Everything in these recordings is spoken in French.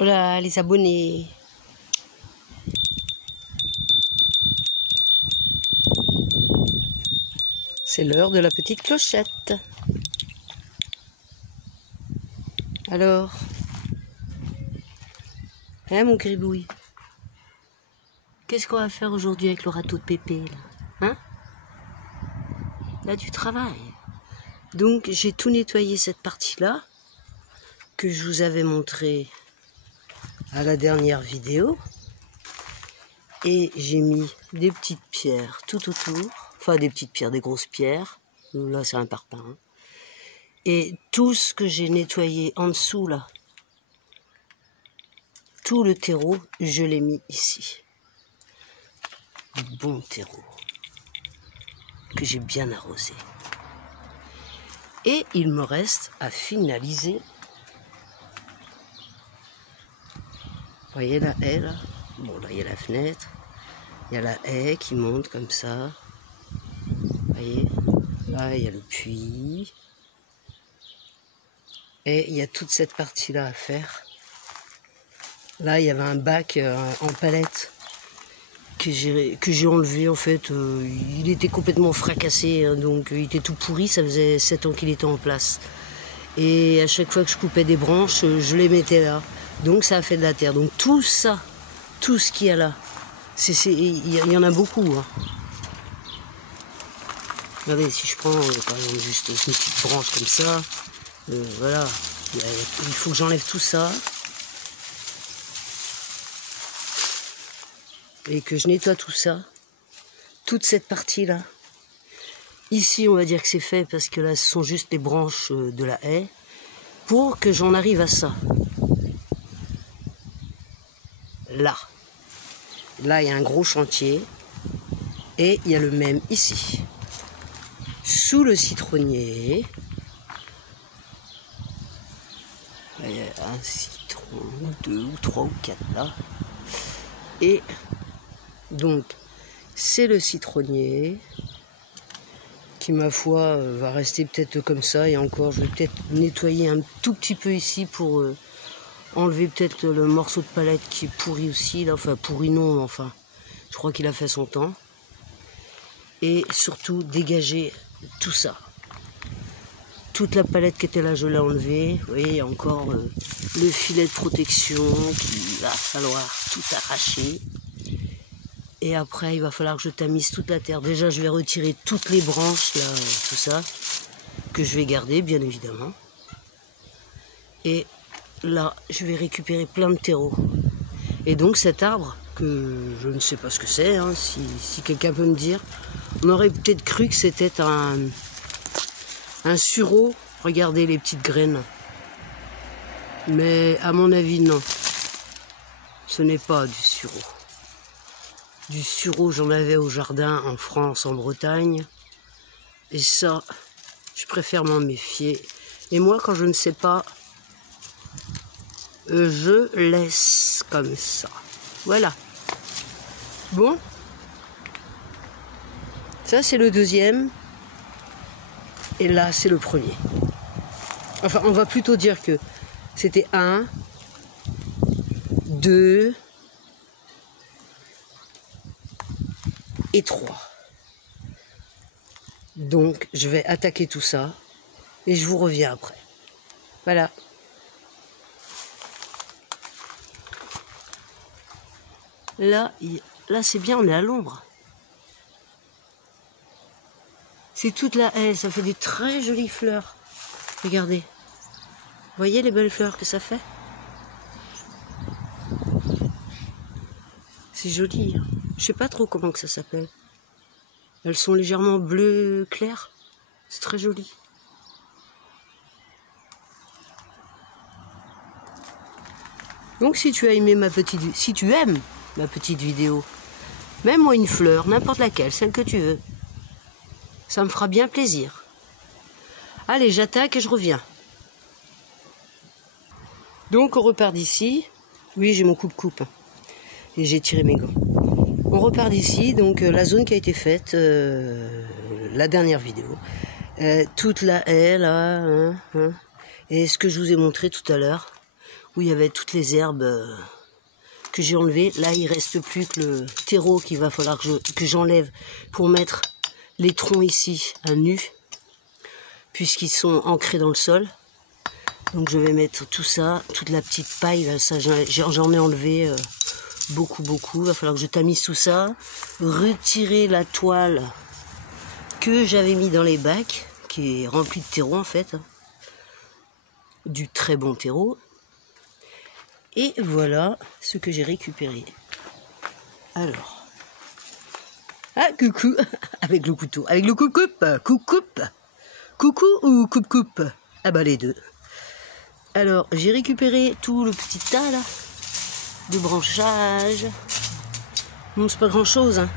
Voilà les abonnés. C'est l'heure de la petite clochette. Alors, hein mon gribouille, qu'est-ce qu'on va faire aujourd'hui avec le râteau de Pépé là, hein? Là du travail. Donc j'ai tout nettoyé cette partie-là que je vous avais montré à la dernière vidéo. Et j'ai mis des petites pierres tout autour. Enfin des petites pierres, des grosses pierres. Là c'est un parpaing. Hein. Et tout ce que j'ai nettoyé en dessous là, tout le terreau, je l'ai mis ici. Du bon terreau que j'ai bien arrosé. Et il me reste à finaliser. Vous voyez la haie là? Bon là il y a la fenêtre. Il y a la haie qui monte comme ça. Vous voyez? Là il y a le puits. Et il y a toute cette partie là à faire. Là il y avait un bac en palette que j'ai enlevé en fait. Il était complètement fracassé, hein, donc il était tout pourri, ça faisait 7 ans qu'il était en place. Et à chaque fois que je coupais des branches, je les mettais là. Donc ça a fait de la terre. Donc tout ça, tout ce qu'il y a là, il y en a beaucoup. Hein. Regardez, si je prends par exemple juste une petite branche comme ça, voilà, il faut que j'enlève tout ça. Et que je nettoie tout ça, toute cette partie-là. Ici, on va dire que c'est fait parce que là, ce sont juste les branches de la haie pour que j'en arrive à ça. Là. Là, il y a un gros chantier et il y a le même ici. Sous le citronnier, il y a un citron, ou 2 ou 3 ou 4 là. Et donc, c'est le citronnier qui, ma foi, va rester peut-être comme ça. Et encore, je vais peut-être nettoyer un tout petit peu ici pour enlever peut-être le morceau de palette qui est pourri aussi. Là. Enfin, pourri non, mais enfin, je crois qu'il a fait son temps. Et surtout, dégager tout ça. Toute la palette qui était là, je l'ai enlevée. Vous voyez, il y a encore le filet de protection qu'il va falloir tout arracher. Et après, il va falloir que je tamise toute la terre. Déjà, je vais retirer toutes les branches, là, tout ça, que je vais garder, bien évidemment. Et là, je vais récupérer plein de terreau. Et donc, cet arbre, que je ne sais pas ce que c'est, hein, si quelqu'un peut me dire, on aurait peut-être cru que c'était un sureau. Regardez les petites graines. Mais à mon avis, non. Ce n'est pas du sureau. Du sureau, j'en avais au jardin en France, en Bretagne. Et ça, je préfère m'en méfier. Et moi, quand je ne sais pas, je laisse comme ça. Voilà. Bon. Ça, c'est le deuxième. Et là, c'est le premier. Enfin, on va plutôt dire que c'était 1, 2... et 3. Donc, je vais attaquer tout ça et je vous reviens après. Voilà. Là c'est bien, on est à l'ombre. C'est toute la haie, ça fait des très jolies fleurs. Regardez. Vous voyez les belles fleurs que ça fait? C'est joli. Hein. Je sais pas trop comment que ça s'appelle. Elles sont légèrement bleu clair. C'est très joli. Donc si tu as aimé si tu aimes ma petite vidéo, mets-moi une fleur, n'importe laquelle, celle que tu veux. Ça me fera bien plaisir. Allez, j'attaque et je reviens. Donc on repart d'ici. Oui, j'ai mon coupe-coupe. Et j'ai tiré mes gants. On repart d'ici, donc la zone qui a été faite, la dernière vidéo. Toute la haie là, et ce que je vous ai montré tout à l'heure. où il y avait toutes les herbes que j'ai enlevées. Là, il reste plus que le terreau qu'il va falloir que j'enlève pour mettre les troncs ici à nu, puisqu'ils sont ancrés dans le sol. Donc je vais mettre tout ça, toute la petite paille, là, ça j'en ai enlevé beaucoup. Il va falloir que je tamise tout ça, retirer la toile que j'avais mis dans les bacs, qui est remplie de terreau en fait, du très bon terreau. Et voilà ce que j'ai récupéré. Alors, ah coucou, avec le couteau, avec le coucou ou coupe, ah bah les deux. Alors j'ai récupéré tout le petit tas là de branchage. Bon, c'est pas grand chose, hein.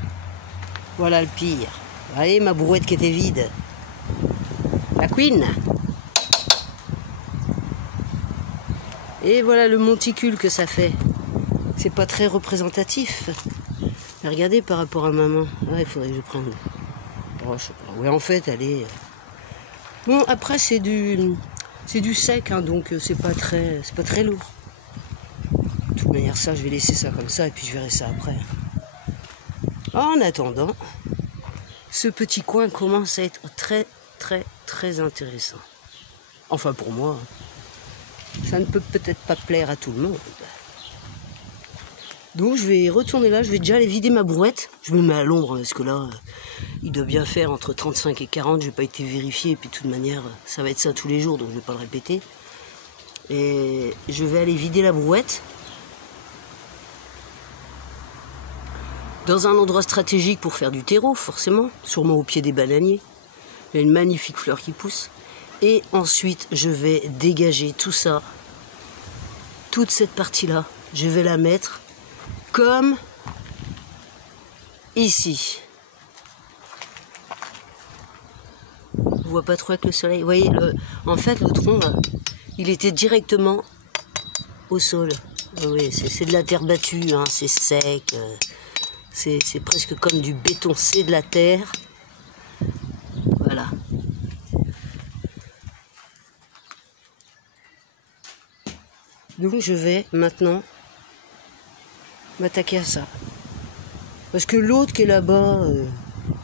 Voilà le pire. Allez, ma brouette qui était vide. La queen. Et voilà le monticule que ça fait. C'est pas très représentatif. Mais regardez par rapport à maman. Ah, il faudrait que je prenne. Oh, je sais pas. Ouais, en fait, allez. Bon, après c'est du sec, hein, donc c'est pas très lourd. De toute manière, ça, je vais laisser ça comme ça et puis je verrai ça après. En attendant, ce petit coin commence à être très intéressant. Enfin pour moi, ça ne peut peut-être pas plaire à tout le monde. Donc je vais retourner là, je vais déjà aller vider ma brouette. Je me mets à l'ombre parce que là, il doit bien faire entre 35 et 40. Je n'ai pas été vérifié et puis de toute manière, ça va être ça tous les jours, donc je ne vais pas le répéter. Et je vais aller vider la brouette dans un endroit stratégique pour faire du terreau, forcément, sûrement au pied des bananiers. Il y a une magnifique fleur qui pousse. Et ensuite, je vais dégager tout ça, toute cette partie-là. Je vais la mettre comme ici. On voit pas trop avec le soleil. Vous voyez, en fait, le tronc, là, il était directement au sol. Oui, c'est de la terre battue, hein, c'est sec. C'est presque comme du béton, c'est de la terre. Voilà. Donc je vais maintenant m'attaquer à ça. Parce que l'autre qui est là-bas,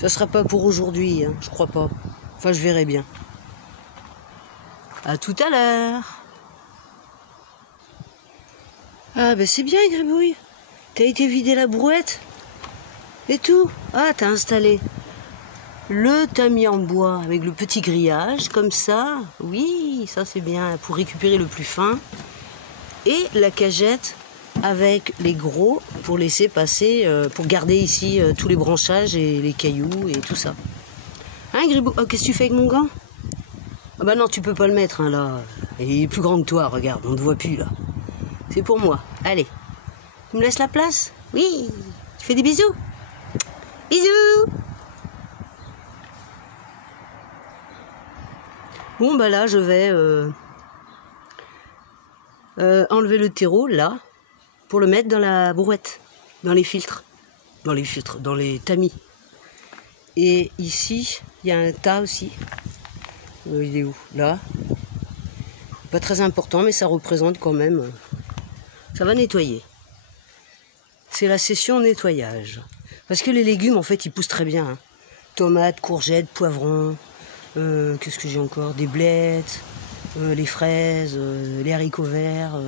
ça sera pas pour aujourd'hui, hein, je crois pas. Enfin, je verrai bien. À tout à l'heure. Ah ben c'est bien, Gribouille. T'as été vider la brouette et tout. Ah, t'as installé le tamis en bois avec le petit grillage, comme ça. Oui, ça c'est bien, pour récupérer le plus fin. Et la cagette avec les gros pour laisser passer, pour garder ici tous les branchages et les cailloux et tout ça. Hein, Gribou? Oh, qu'est-ce que tu fais avec mon gant? Ah bah non, tu peux pas le mettre, hein, là. Il est plus grand que toi, regarde, on ne te voit plus, là. C'est pour moi. Allez. Tu me laisses la place? Oui. Tu fais des bisous? Bisous. Bon, bah là, je vais enlever le terreau, là, pour le mettre dans la brouette, dans les filtres, dans les tamis. Et ici, il y a un tas aussi. Il est où? Là. Pas très important, mais ça représente quand même. Ça va nettoyer. C'est la session nettoyage. Parce que les légumes, en fait, ils poussent très bien. Hein. Tomates, courgettes, poivrons. Qu'est-ce que j'ai encore? Des blettes, les fraises, les haricots verts.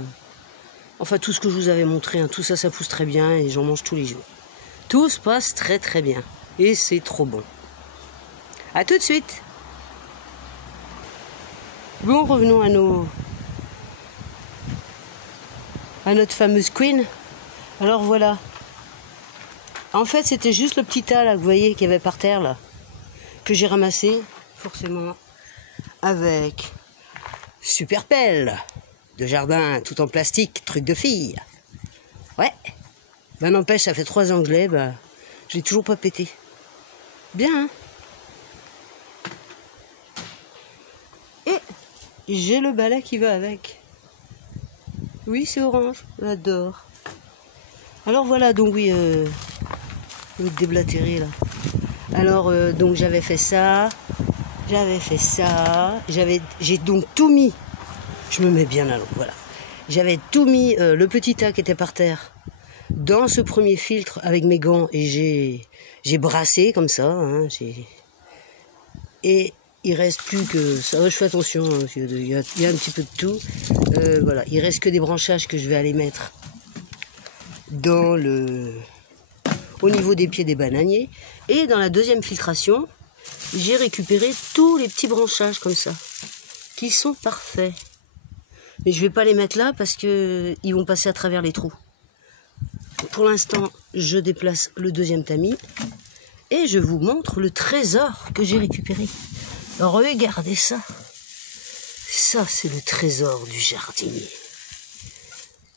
Enfin, tout ce que je vous avais montré. Hein, tout ça, ça pousse très bien et j'en mange tous les jours. Tout se passe très bien. Et c'est trop bon. À tout de suite. Bon, revenons à notre fameuse queen. Alors voilà. En fait, c'était juste le petit tas là, que vous voyez, qu'il y avait par terre là, que j'ai ramassé, forcément, avec super pelle de jardin, tout en plastique, truc de fille. Ouais. Ben n'empêche, ça fait 3 ans que je l'ai, ben, je l'ai toujours pas pété. Bien, hein? Et j'ai le balai qui va avec. Oui, c'est orange, j'adore. Alors voilà, donc oui, le déblatéré là. Alors, donc j'avais fait ça, j'ai donc tout mis. Je me mets bien à l'eau, voilà. j'avais tout mis, le petit tas qui était par terre, dans ce premier filtre avec mes gants, et j'ai brassé comme ça, hein, et il reste plus que ça. Je fais attention, hein, il y a un petit peu de tout. Voilà, il reste que des branchages que je vais aller mettre au niveau des pieds des bananiers. Et dans la deuxième filtration, j'ai récupéré tous les petits branchages comme ça, qui sont parfaits. Mais je vais pas les mettre là parce que ils vont passer à travers les trous. Pour l'instant, je déplace le deuxième tamis et je vous montre le trésor que j'ai récupéré. Regardez ça. Ça, c'est le trésor du jardinier.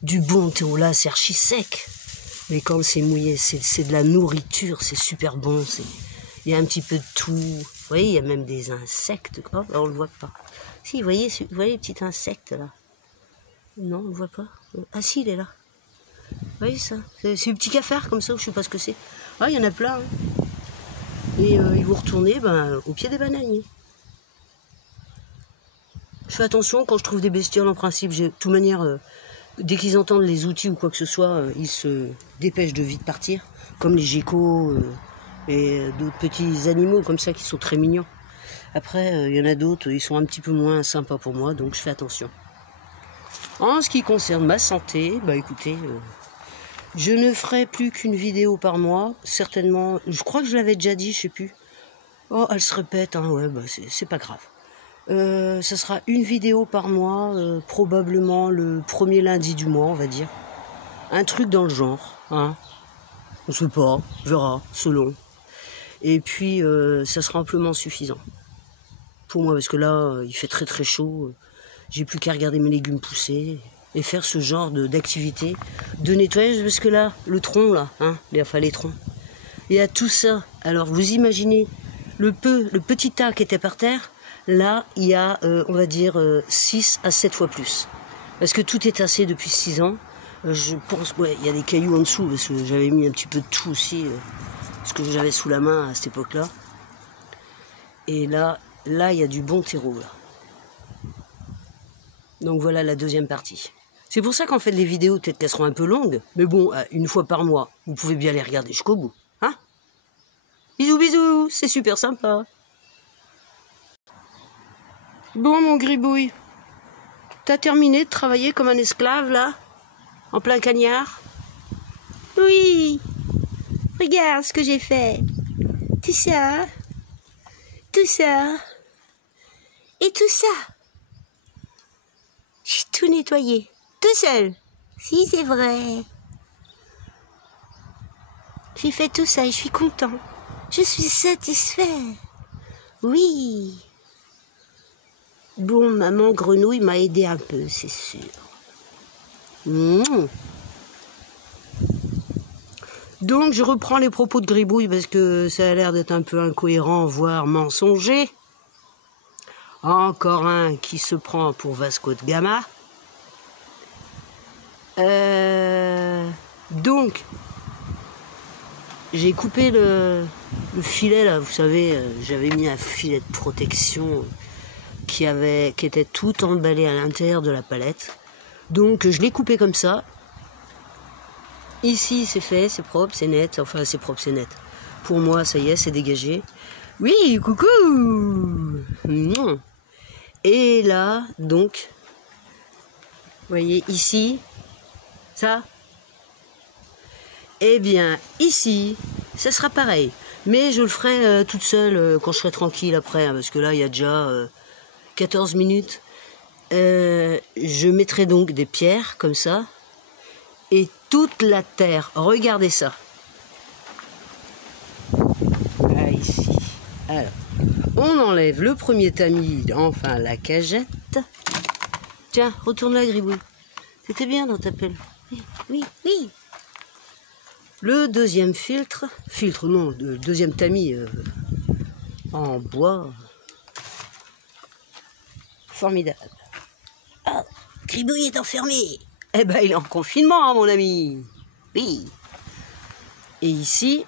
Du bon thé. Là, c'est archi sec. Mais quand c'est mouillé, c'est de la nourriture. C'est super bon. Il y a un petit peu de tout. Vous voyez, il y a même des insectes. Oh, on ne le voit pas. Si, vous voyez les petits insectes là? Non, on ne le voit pas. Ah si, il est là. Vous voyez ça? C'est un petit cafard comme ça, je ne sais pas ce que c'est. Ah, il y en a plein. Hein. Et ils vont retourner au pied des bananiers. Je fais attention quand je trouve des bestioles, en principe, de toute manière, dès qu'ils entendent les outils ou quoi que ce soit, ils se dépêchent de vite partir, comme les geckos et d'autres petits animaux comme ça qui sont très mignons. Après, il y en a d'autres, ils sont un petit peu moins sympas pour moi, donc je fais attention. En ce qui concerne ma santé, bah écoutez, je ne ferai plus qu'une vidéo par mois, certainement, je crois que je l'avais déjà dit, je sais plus. Oh, elle se répète, hein, ouais, bah c'est pas grave. Ça sera une vidéo par mois, probablement le premier lundi du mois, on va dire. Un truc dans le genre, hein. On sait pas, on verra, selon. Et puis, ça sera amplement suffisant. Pour moi, parce que là, il fait très très chaud. J'ai plus qu'à regarder mes légumes pousser et faire ce genre d'activité de nettoyage, parce que là, le tronc, là, hein, enfin les troncs, il y a tout ça. Alors, vous imaginez, le petit tas qui était par terre, là, il y a, on va dire, 6 à 7 fois plus. Parce que tout est tassé depuis 6 ans. Je pense, ouais, il y a des cailloux en dessous, parce que j'avais mis un petit peu de tout aussi, ce que j'avais sous la main à cette époque-là. Et là, il y a du bon terreau, là. Donc voilà la deuxième partie. C'est pour ça qu'en fait, les vidéos, peut-être qu'elles seront un peu longues, mais bon, une fois par mois, vous pouvez bien les regarder jusqu'au bout. Hein? Bisous, bisous, c'est super sympa. Bon, mon gribouille, t'as terminé de travailler comme un esclave, là? En plein cagnard? Oui, regarde ce que j'ai fait. Tout ça, et tout ça. J'ai tout nettoyé, tout seul. Si, c'est vrai. J'ai fait tout ça et je suis content. Je suis satisfait. Oui. Bon, maman grenouille m'a aidé un peu, c'est sûr. Donc, je reprends les propos de Gribouille parce que ça a l'air d'être un peu incohérent, voire mensonger. Encore un qui se prend pour Vasco de Gama. Donc, j'ai coupé le filet, là, vous savez, j'avais mis un filet de protection qui était tout emballé à l'intérieur de la palette. Donc, je l'ai coupé comme ça. Ici, c'est fait, c'est propre, c'est net. Enfin, c'est propre, c'est net. Pour moi, ça y est, c'est dégagé. Oui, coucou! Et là, donc, vous voyez, ici, ça. Eh bien, ici, ça sera pareil. Mais je le ferai toute seule quand je serai tranquille après, hein, parce que là, il y a déjà 14 minutes. Je mettrai donc des pierres, comme ça. Et toute la terre, regardez ça. Ah, ici. Alors, on enlève le premier tamis, enfin la cagette. Tiens, retourne là, Gribouille. C'était bien dans ta pelle. Oui. Le deuxième deuxième tamis en bois. Formidable. Ah, Gribouille est enfermé. Eh ben, il est en confinement, mon ami. Oui. Et ici,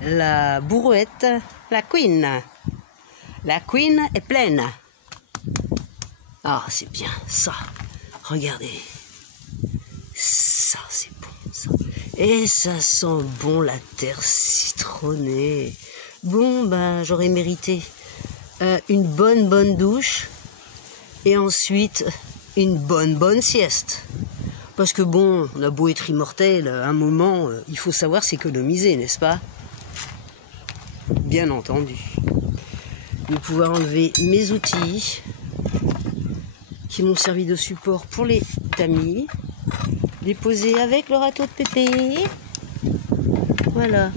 la bourrouette, la queen. La queen est pleine. Ah, c'est bien, ça. Regardez. Ça, c'est bon, ça. Et ça sent bon la terre citronnée. Bon, ben, j'aurais mérité une bonne douche. Et ensuite, une bonne sieste. Parce que bon, on a beau être immortel, à un moment, il faut savoir s'économiser, n'est-ce pas? Bien entendu. Je vais pouvoir enlever mes outils qui m'ont servi de support pour les tamis. Les poser avec le râteau de Pépé. Voilà.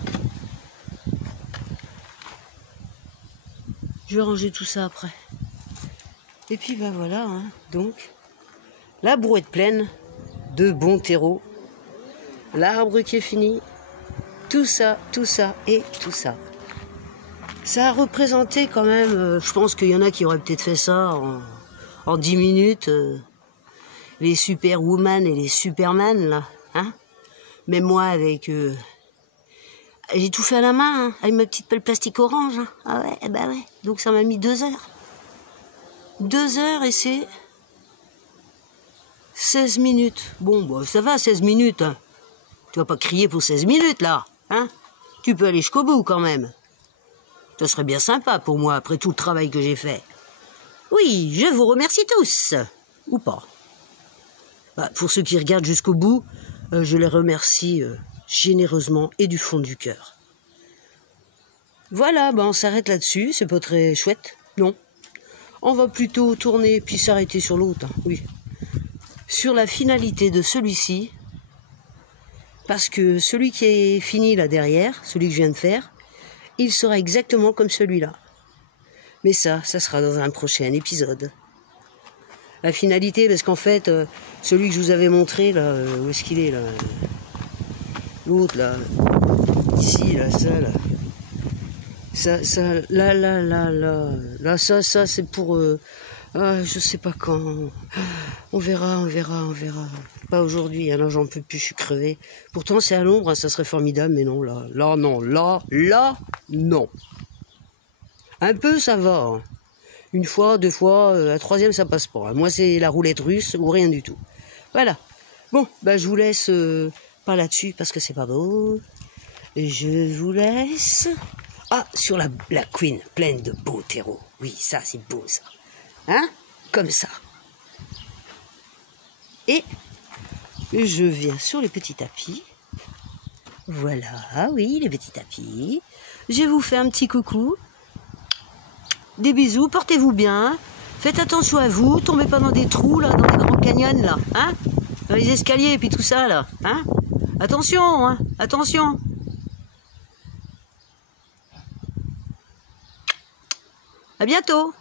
Je vais ranger tout ça après. Et puis ben voilà, hein. Donc, la brouette pleine de bons terreaux. L'arbre qui est fini. Tout ça et tout ça. Ça a représenté quand même, je pense qu'il y en a qui auraient peut-être fait ça en 10 minutes. Les Superwoman et les Superman, là. Hein. Mais moi, avec... j'ai tout fait à la main, hein, avec ma petite pelle plastique orange. Hein. Ah ouais, bah ouais. Donc ça m'a mis 2 heures. 2 heures et c'est 16 minutes. Bon, bah, ça va, 16 minutes. Hein. Tu vas pas crier pour 16 minutes, là. Hein. Tu peux aller jusqu'au bout, quand même. Ce serait bien sympa pour moi, après tout le travail que j'ai fait. Oui, je vous remercie tous. Ou pas. Bah, pour ceux qui regardent jusqu'au bout, je les remercie généreusement et du fond du cœur. Voilà, bah, on s'arrête là-dessus. C'est pas très chouette, non. On va plutôt tourner puis s'arrêter sur l'autre, hein, oui. Sur la finalité de celui-ci, parce que celui qui est fini là derrière, celui que je viens de faire, il sera exactement comme celui-là. Mais ça sera dans un prochain épisode. La finalité, parce qu'en fait, celui que je vous avais montré, là, où est-ce qu'il est, là? L'autre, là, ici, là, ça, là. Là, ça, c'est pour... je sais pas quand. On verra. Pas aujourd'hui, hein, là, j'en peux plus, je suis crevé. Pourtant, c'est à l'ombre, hein, ça serait formidable, mais non, non. Un peu, ça va. Hein. 1 fois, 2 fois, la 3e, ça passe pas. Moi, c'est la roulette russe ou rien du tout. Voilà. Bon, bah, je vous laisse pas là-dessus parce que c'est pas beau. Je vous laisse... Ah, sur la Queen, pleine de beaux terreaux. Oui, ça, c'est beau, ça. Hein? Comme ça. Et je viens sur les petits tapis. Voilà, oui, les petits tapis. Je vous fais un petit coucou. Des bisous, portez-vous bien. Faites attention à vous, tombez pas dans des trous, là, dans les grands canyons, là. Hein? Dans les escaliers et puis tout ça, là. Hein? Attention, hein? Attention. À bientôt.